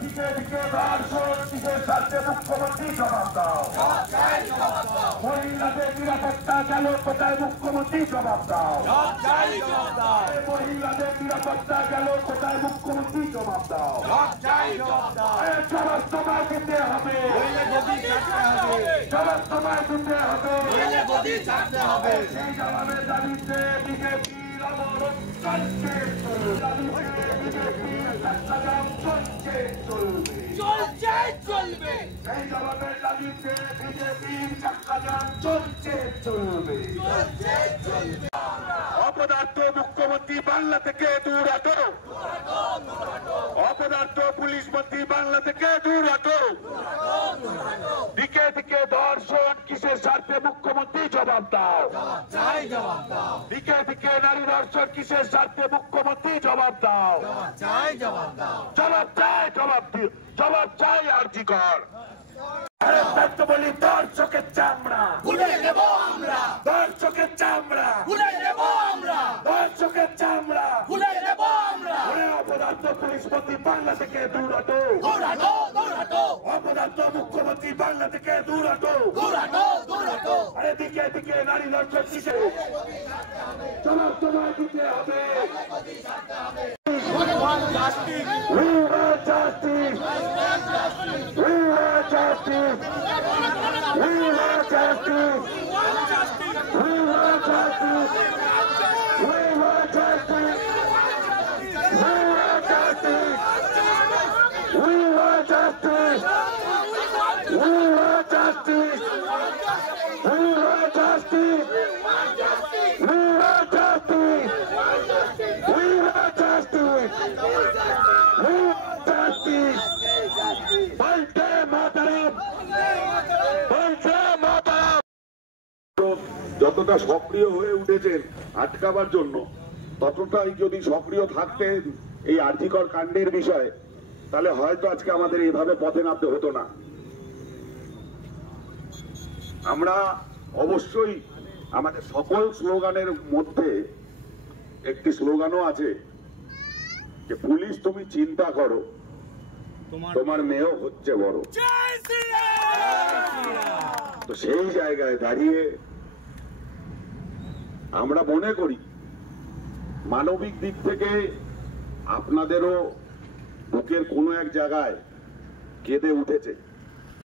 দিকে দিকে ধর্ষণ কিসের স্বার্থে মুখ্যমন্ত্রী জবাব দাও। মহিলাদের নিরাপত্তা গেল কোথায় মুখ্যমন্ত্রী জবাব দাও। মহিলাদের নিরাপত্তা গেল কোথায় মুখ্যমন্ত্রী জবাব দাও। জবাব সময় দিতে হবে, জবাব সময় দিতে হবে। সেই জবাবের দাবিতে বিজেপির অবরোধ চলছে, চলবে। এই জবাবের দাবিতে বিজেপির চাক্কাজাম চলছে, চলবে। অপদার্থ মুখ্যমন্ত্রী বাংলা থেকে দূর হটো, অপদার্থ পুলিশ মন্ত্রী বাংলা থেকে দূর হটো। দিকে দিকে ধর্ষণ কিসের স্বার্থে মুখ্যমন্ত্রী জবাব দাও। দিকে দিকে নারী ধর্ষণ কিসের স্বার্থে মুখ্যমন্ত্রী জবাব দাও। জবাব চাই, জবাব চাই আরজি কর। বলি দর্শকের চামড়া খুলে দেব আমরা, দর্শকের চামড়া খুলে দেব আমরা, দর্শকের চামড়া খুলে দেব আমরা। অপদার্থ পুলিশ মন্ত্রী বাংলা থেকে দূর হটো, অপদার্থ মুখ্যমন্ত্রী বাংলা থেকে দূর হটো। আরে দিকে দিকে নারী ধর্ষণ কিসে জবাব তোমায় দিতে হবে। We want justice. We want justice. We want justice. We want justice. We want justice. We want justice. We want justice. We want justice. We want justice. We want justice. We want justice. We want justice. বলতে মাতরম, বলতে মাতরম। যতটা সক্রিয় হয়ে উঠেছেন আটকাবার জন্য, ততটাই যদি সক্রিয় থাকতেন এই আর্থিকর কাণ্ডের বিষয়ে, তাহলে হয়তো আজকে আমাদের এইভাবে পথে নামতে হতো না। আমরা অবশ্যই আমাদের সকল স্লোগানের মধ্যে একটি স্লোগানও আছে যে পুলিশ তুমি চিন্তা করো, তোমার মেয়েও হচ্ছে বড়। তো সেই জায়গায় দাঁড়িয়ে আমরা মনে করি মানবিক দিক থেকে আপনাদেরও বুকের কোনো এক জায়গায় কেঁদে উঠেছে।